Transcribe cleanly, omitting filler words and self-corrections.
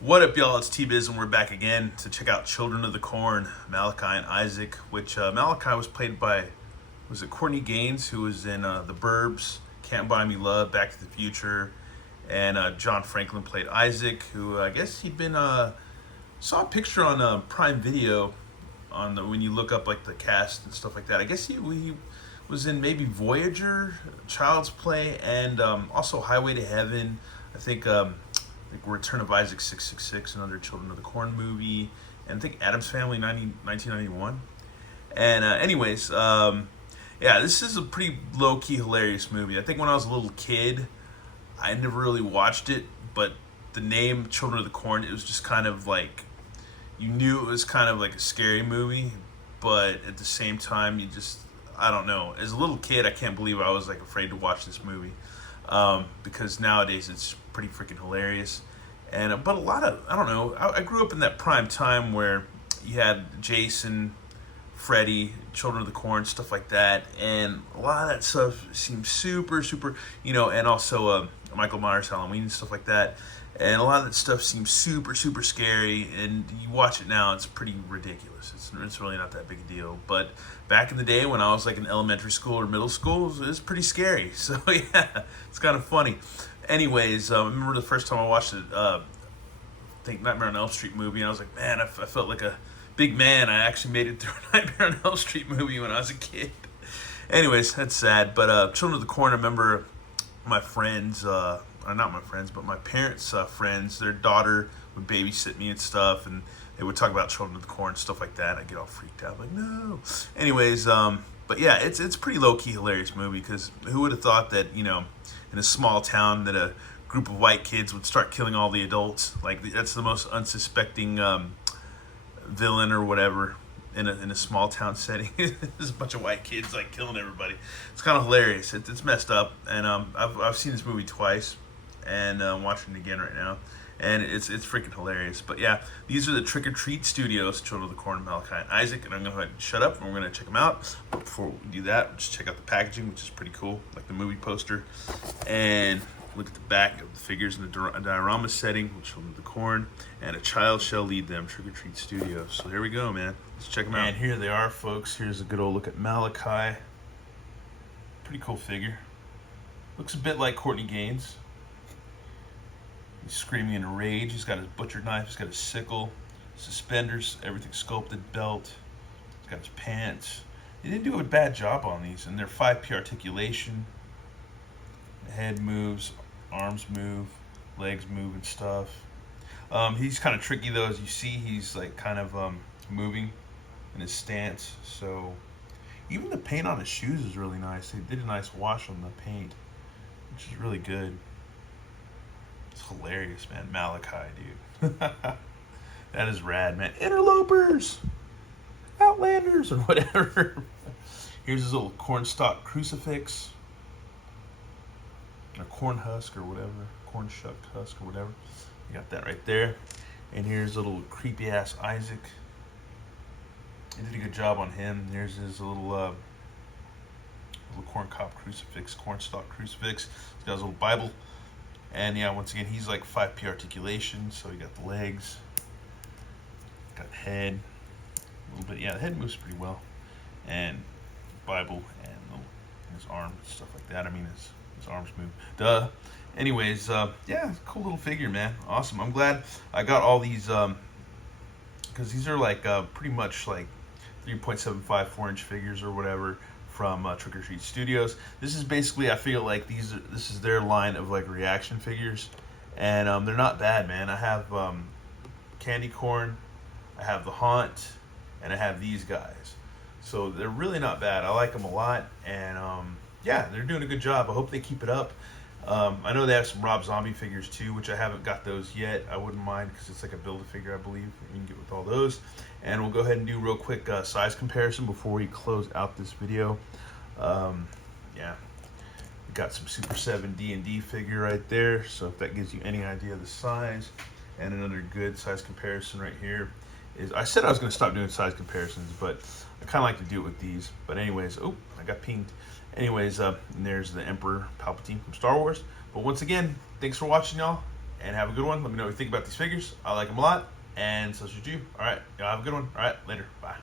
What up, y'all? It's T-Biz, and we're back again to check out Children of the Corn, Malachi and Isaac, which Malachi was played by, was it Courtney Gaines, who was in The Burbs, Can't Buy Me Love, Back to the Future, and John Franklin played Isaac, who I guess he'd been, saw a picture on Prime Video on when you look up like the cast and stuff like that. I guess he was in maybe Voyager, Child's Play, and also Highway to Heaven. I think like Return of Isaac 666, another Children of the Corn movie, and I think Adam's Family 1991. And yeah, this is a pretty low key hilarious movie. I think when I was a little kid, I never really watched it, but the name Children of the Corn, it was just kind of like you knew it was kind of like a scary movie, but at the same time, you just, I don't know. As a little kid, I can't believe I was like afraid to watch this movie, because nowadays it's pretty freaking hilarious. And but a lot of, I don't know. I grew up in that prime time where you had Jason, Freddy, Children of the Corn, stuff like that, and a lot of that stuff seems super, super, and also Michael Myers, Halloween, and stuff like that. And a lot of that stuff seems super, super scary, and you watch it now, it's pretty ridiculous. It's really not that big a deal. But back in the day when I was like in elementary school or middle school, it was pretty scary. So yeah, it's kind of funny. Anyways, I remember the first time I watched it, I think Nightmare on Elm Street movie, and I was like, man, I felt like a big man. I actually made it through a Nightmare on Elm Street movie when I was a kid. Anyways, that's sad. But Children of the Corn, I remember my friends, not my friends, but my parents' friends, their daughter would babysit me and stuff, and they would talk about Children of the Corn, stuff like that. I'd get all freaked out, like, no. Anyways, but yeah, it's a pretty low-key hilarious movie, because who would have thought that, in a small town that a group of white kids would start killing all the adults? Like, that's the most unsuspecting villain or whatever in a small town setting. There's a bunch of white kids like killing everybody. It's kind of hilarious. It's messed up, and I've seen this movie twice, and I'm watching it again right now, and it's freaking hilarious. But yeah, these are the Trick or Treat Studios, Children of the Corn, Malachi and Isaac, and I'm gonna go ahead and shut up, and we're gonna check them out. But before we do that, just check out the packaging, which is pretty cool, like the movie poster, and look at the back of the figures in the diorama setting with Children of the Corn, and A Child Shall Lead Them, Trick or Treat Studios. So here we go, man. Let's check them out. And here they are, folks. Here's a good old look at Malachi. Pretty cool figure. Looks a bit like Courtney Gaines. He's screaming in rage. He's got his butcher knife. He's got his sickle, suspenders, everything sculpted, belt. He's got his pants. They didn't do a bad job on these, and they're 5P articulation. The head moves, arms move, legs move and stuff. He's kind of tricky though, as you see. He's like kind of moving in his stance. So even the paint on his shoes is really nice. They did a nice wash on the paint, which is really good. It's hilarious, man. Malachi, dude. That is rad, man. Interlopers, Outlanders, or whatever. Here's his little cornstalk crucifix, a corn husk or whatever, corn shuck husk or whatever. You got that right there. And here's a little creepy ass Isaac. They did a good job on him. There's his little corn cob crucifix, cornstalk crucifix. He's got his little Bible. And yeah, once again, he's like 5P articulation. So you got the legs, got the head, a little bit. Yeah, the head moves pretty well. And Bible and his arms and stuff like that. I mean, his arms move. Duh. Anyways, yeah, cool little figure, man. Awesome. I'm glad I got all these, because these are like pretty much like 3.75 4-inch figures or whatever from Trick or Treat Studios. This is basically, I feel like this is their line of like reaction figures, and they're not bad, man. I have Candy Corn, I have the Haunt, and I have these guys. So they're really not bad. I like them a lot, and yeah, they're doing a good job. I hope they keep it up. I know they have some Rob Zombie figures too, which I haven't got those yet. I wouldn't mind, because it's like a Build-A-Figure, I believe. You can get with all those. And we'll go ahead and do a real quick size comparison before we close out this video. Yeah, we got some Super 7 D&D figure right there, so if that gives you any idea of the size. And another good size comparison right here is, I said I was going to stop doing size comparisons, but I kind of like to do it with these. But anyways, oh, I got pinged. Anyways, and there's the Emperor Palpatine from Star Wars. But once again, thanks for watching, y'all, and have a good one. Let me know what you think about these figures. I like them a lot, and so should you. All right, y'all have a good one. All right, later. Bye.